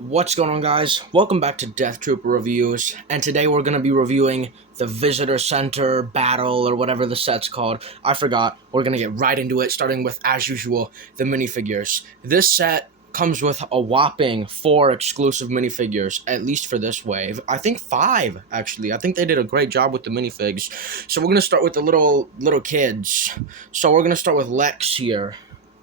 What's going on, guys? Welcome back to Death Trooper Reviews, and today we're going to be reviewing the Visitor Center Battle, or whatever the set's called. I forgot. We're going to get right into it, starting with, as usual, the minifigures. This set comes with a whopping 4 exclusive minifigures, at least for this wave. I think 5, actually. I think they did a great job with the minifigs. So we're going to start with the little kids. So we're going to start with Lex here.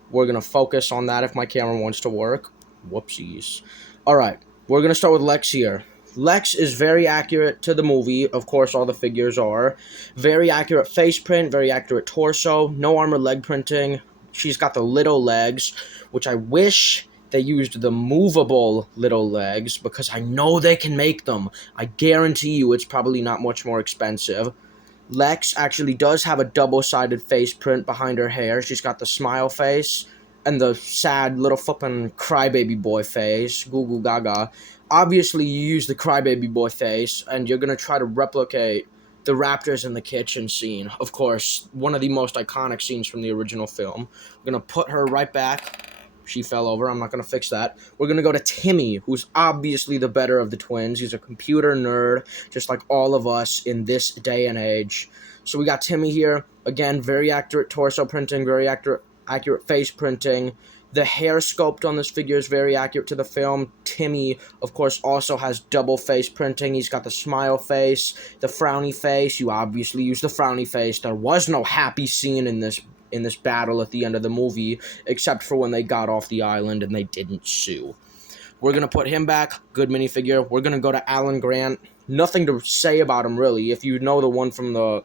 We're going to focus on that if my camera wants to work. Whoopsies. Alright, we're going to start with Lex here. Lex is very accurate to the movie. Of course, all the figures are. Very accurate face print, very accurate torso, no armor leg printing. She's got the little legs, which I wish they used the movable little legs, because I know they can make them. I guarantee you it's probably not much more expensive. Lex actually does have a double-sided face print behind her hair. She's got the smile face and the sad little flippin' crybaby boy face, goo goo gaga. Obviously, you use the crybaby boy face, and you're gonna try to replicate the raptors in the kitchen scene. Of course, one of the most iconic scenes from the original film. We're gonna put her right back. She fell over. I'm not gonna fix that. We're gonna go to Timmy, who's obviously the better of the twins. He's a computer nerd, just like all of us in this day and age. So we got Timmy here. Again, very accurate torso printing, very accurate face printing. The hair sculpt on this figure is very accurate to the film. Timmy, of course, also has double face printing. He's got the smile face, the frowny face. You obviously use the frowny face. There was no happy scene in this battle at the end of the movie, except for when they got off the island and they didn't sue. We're going to put him back. Good minifigure. We're going to go to Alan Grant. Nothing to say about him, really. If you know the one from the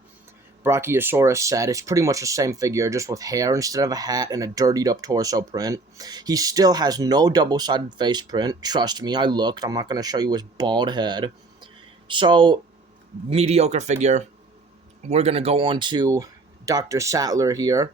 Brachiosaurus set, it's pretty much the same figure, just with hair instead of a hat and a dirtied up torso print. He still has no double-sided face print. Trust me, I looked. I'm not going to show you his bald head. So, mediocre figure. We're going to go on to Dr. Sattler here.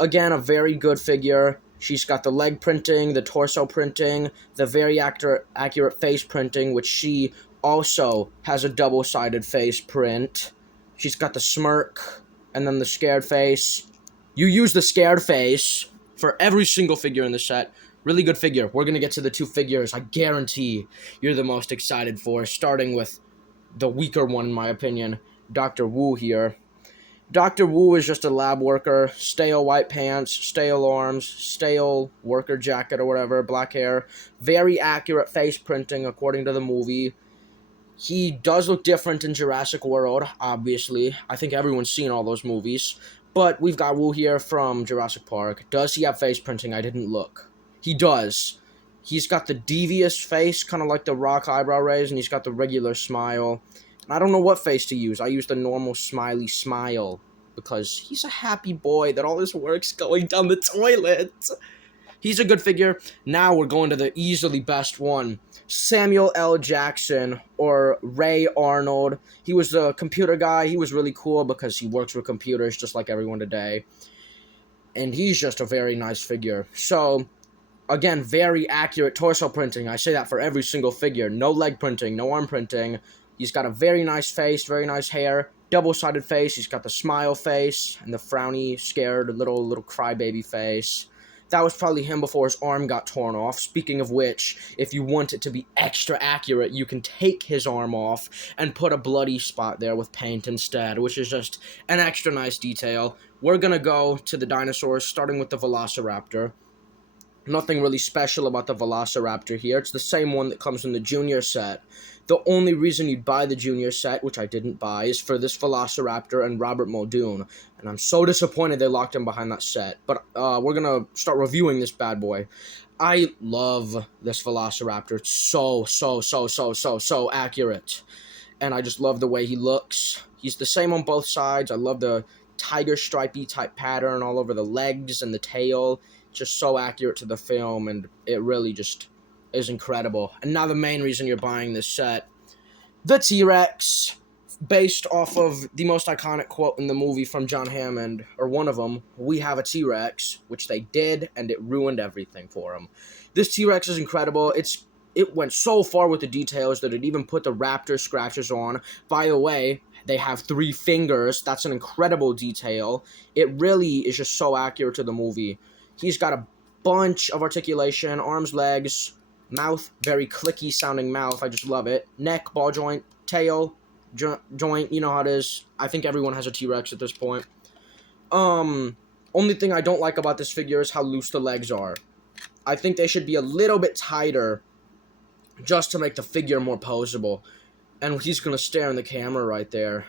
Again, a very good figure. She's got the leg printing, the torso printing, the very accurate face printing, which she also has a double-sided face print. She's got the smirk, and then the scared face. You use the scared face for every single figure in the set. Really good figure. We're going to get to the 2 figures I guarantee you're the most excited for, starting with the weaker one, in my opinion, Dr. Wu here. Dr. Wu is just a lab worker, stale white pants, stale arms, stale worker jacket or whatever, black hair. Very accurate face printing according to the movie. He does look different in Jurassic World, obviously. I think everyone's seen all those movies. But we've got Wu here from Jurassic Park. Does he have face printing? I didn't look. He does. He's got the devious face, kind of like the rock eyebrow raise, and he's got the regular smile. And I don't know what face to use. I use the normal smiley smile, because he's a happy boy that all his work's going down the toilet. He's a good figure. Now we're going to the easily best one. Samuel L. Jackson, or Ray Arnold. He was a computer guy. He was really cool because he works with computers just like everyone today. And he's just a very nice figure. So, again, very accurate torso printing. I say that for every single figure. No leg printing, no arm printing. He's got a very nice face, very nice hair. Double-sided face. He's got the smile face and the frowny, scared, little crybaby face. That was probably him before his arm got torn off. Speaking of which, if you want it to be extra accurate, you can take his arm off and put a bloody spot there with paint instead, which is just an extra nice detail. We're going to go to the dinosaurs, starting with the Velociraptor. Nothing really special about the Velociraptor here. It's the same one that comes in the Junior set. The only reason you'd buy the Junior set, which I didn't buy, is for this Velociraptor and Robert Muldoon. And I'm so disappointed they locked him behind that set. But we're going to start reviewing this bad boy. I love this Velociraptor. It's so accurate. And I just love the way he looks. He's the same on both sides. I love the tiger stripey type pattern all over the legs and the tail. Just so accurate to the film, and it really just is incredible. And now the main reason you're buying this set, the T-Rex, based off of the most iconic quote in the movie from John Hammond, or one of them, "We have a T-Rex," which they did, and it ruined everything for them. This T-Rex is incredible. It went so far with the details that it even put the raptor scratches on. By the way, they have 3 fingers. That's an incredible detail. It really is just so accurate to the movie. He's got a bunch of articulation, arms, legs, Mouth, very clicky sounding mouth. I just love it. Neck, ball joint. Tail, joint. You know how it is. I think everyone has a T-Rex at this point. Only thing I don't like about this figure is how loose the legs are. I think they should be a little bit tighter just to make the figure more posable. And he's gonna stare in the camera right there.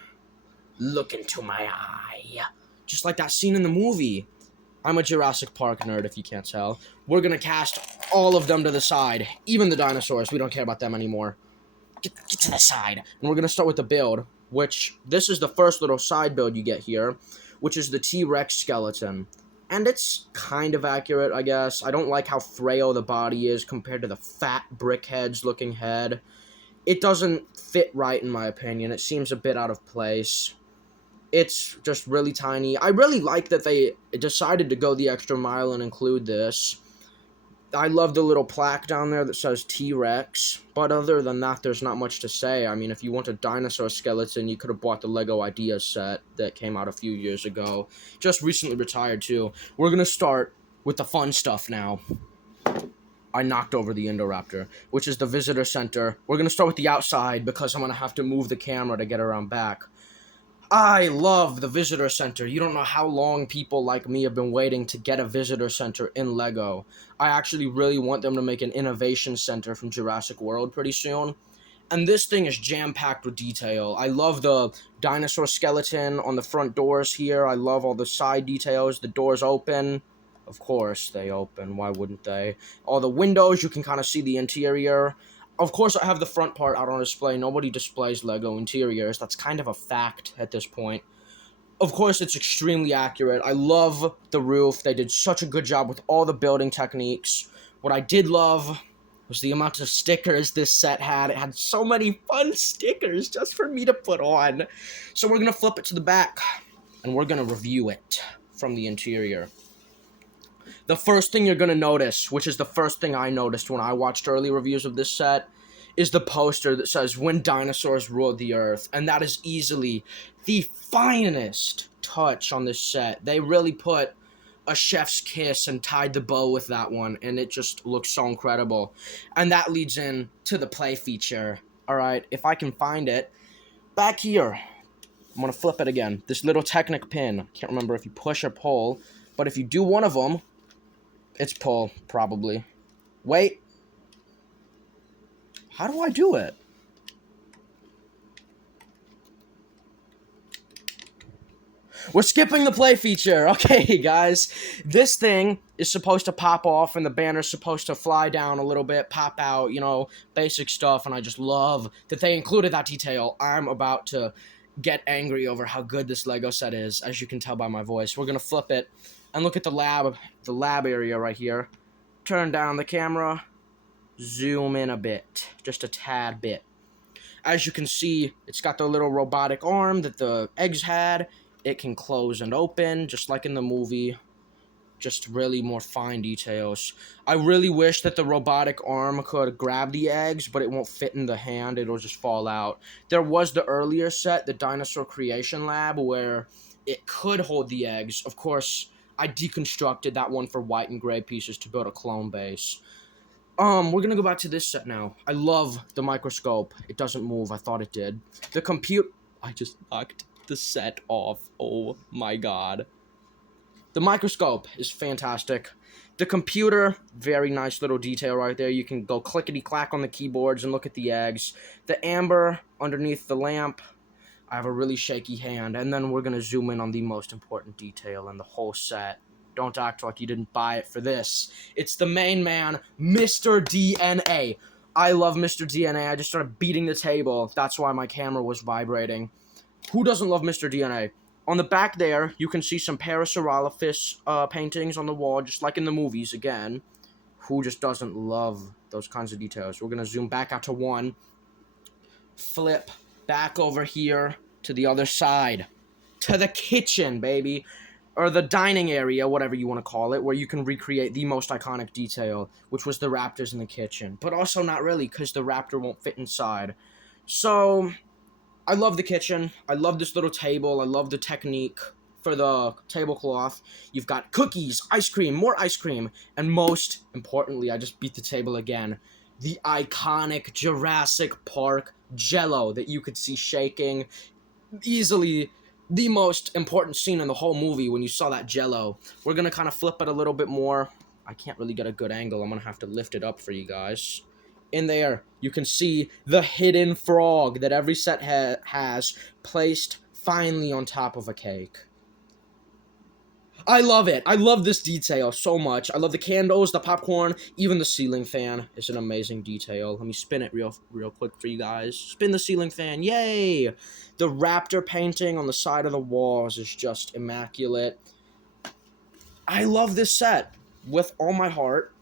Look into my eye. Just like that scene in the movie. I'm a Jurassic Park nerd, if you can't tell. We're gonna cast all of them to the side. Even the dinosaurs. We don't care about them anymore. Get to the side. And we're gonna start with the build, which this is the first little side build you get here, which is the T-Rex skeleton. And it's kind of accurate, I guess. I don't like how frail the body is compared to the fat brickheads looking head. It doesn't fit right, in my opinion. It seems a bit out of place. It's just really tiny. I really like that they decided to go the extra mile and include this. I love the little plaque down there that says T-Rex. But other than that, there's not much to say. I mean, if you want a dinosaur skeleton, you could have bought the Lego Ideas set that came out a few years ago. Just recently retired, too. We're going to start with the fun stuff now. I knocked over the Indoraptor, which is the visitor center. We're going to start with the outside because I'm going to have to move the camera to get around back. I love the visitor center. You don't know how long people like me have been waiting to get a visitor center in Lego. I actually really want them to make an innovation center from Jurassic World pretty soon. And this thing is jam-packed with detail. I love the dinosaur skeleton on the front doors here. I love all the side details. The doors open. Of course they open. Why wouldn't they? All the windows, you can kind of see the interior. Of course, I have the front part out on display. Nobody displays Lego interiors. That's kind of a fact at this point. Of course, it's extremely accurate. I love the roof. They did such a good job with all the building techniques. What I did love was the amount of stickers this set had. It had so many fun stickers just for me to put on. So we're going to flip it to the back, and we're going to review it from the interior. The first thing you're going to notice, which is the first thing I noticed when I watched early reviews of this set, is the poster that says, "When Dinosaurs Ruled the Earth." And that is easily the finest touch on this set. They really put a chef's kiss and tied the bow with that one, and it just looks so incredible. And that leads in to the play feature. Alright, if I can find it. Back here, I'm going to flip it again. This little Technic pin. I can't remember if you push or pull, but if you do one of them, it's pull, probably. Wait. How do I do it? We're skipping the play feature. Okay, guys. This thing is supposed to pop off, and the banner's supposed to fly down a little bit, pop out, you know, basic stuff, and I just love that they included that detail. I'm about to get angry over how good this Lego set is, as you can tell by my voice. We're going to flip it and look at the lab area right here. Turn down the camera, zoom in a bit, just a tad bit. As you can see, it's got the little robotic arm that the eggs had. It can close and open, just like in the movie. Just really more fine details. I really wish that the robotic arm could grab the eggs, but it won't fit in the hand. It'll just fall out. There was the earlier set, the Dinosaur Creation Lab, where it could hold the eggs. Of course, I deconstructed that one for white and gray pieces to build a clone base. We're gonna go back to this set now. I love the microscope. It doesn't move. I thought it did. The compute... I just knocked the set off. Oh my god. The microscope is fantastic. The computer, very nice little detail right there. You can go clickety-clack on the keyboards and look at the eggs. The amber underneath the lamp. I have a really shaky hand. And then we're going to zoom in on the most important detail in the whole set. Don't act like you didn't buy it for this. It's the main man, Mr. DNA. I love Mr. DNA. I just started beating the table. That's why my camera was vibrating. Who doesn't love Mr. DNA? On the back there, you can see some Parasaurolophus paintings on the wall, just like in the movies, again. Who just doesn't love those kinds of details? We're going to zoom back out to one. Flip back over here to the other side. To the kitchen, baby. Or the dining area, whatever you want to call it, where you can recreate the most iconic detail, which was the raptors in the kitchen. But also not really, because the raptor won't fit inside. So... I love the kitchen. I love this little table. I love the technique for the tablecloth. You've got cookies, ice cream, more ice cream, and most importantly, I just beat the table again. the iconic Jurassic Park Jello that you could see shaking. Easily the most important scene in the whole movie when you saw that Jello. We're gonna kind of flip it a little bit more. I can't really get a good angle. I'm gonna have to lift it up for you guys. In there, you can see the hidden frog that every set has placed finely on top of a cake. I love it. I love this detail so much. I love the candles, the popcorn, even the ceiling fan. It's an amazing detail. Let me spin it real quick for you guys. Spin the ceiling fan. Yay! The raptor painting on the side of the walls is just immaculate. I love this set with all my heart.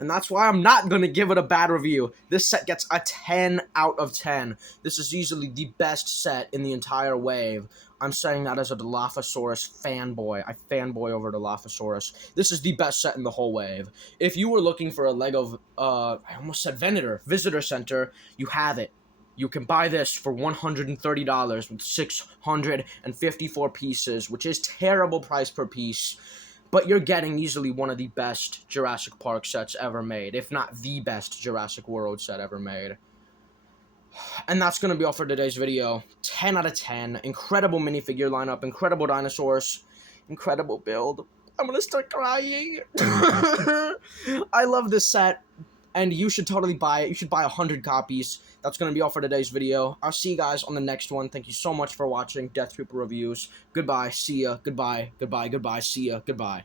And that's why I'm not going to give it a bad review. This set gets a 10 out of 10. This is easily the best set in the entire wave. I'm saying that as a Dilophosaurus fanboy. I fanboy over Dilophosaurus. This is the best set in the whole wave. If you were looking for a Lego, I almost said visitor center, you have it. You can buy this for $130 with 654 pieces, which is terrible price per piece. But you're getting easily one of the best Jurassic Park sets ever made, if not the best Jurassic World set ever made. And that's going to be all for today's video. 10 out of 10. Incredible minifigure lineup, incredible dinosaurs, incredible build. I'm going to start crying. I love this set, and you should totally buy it. You should buy 100 copies. That's going to be all for today's video. I'll see you guys on the next one. Thank you so much for watching Death Trooper Reviews. Goodbye. See ya. Goodbye. Goodbye. Goodbye. See ya. Goodbye.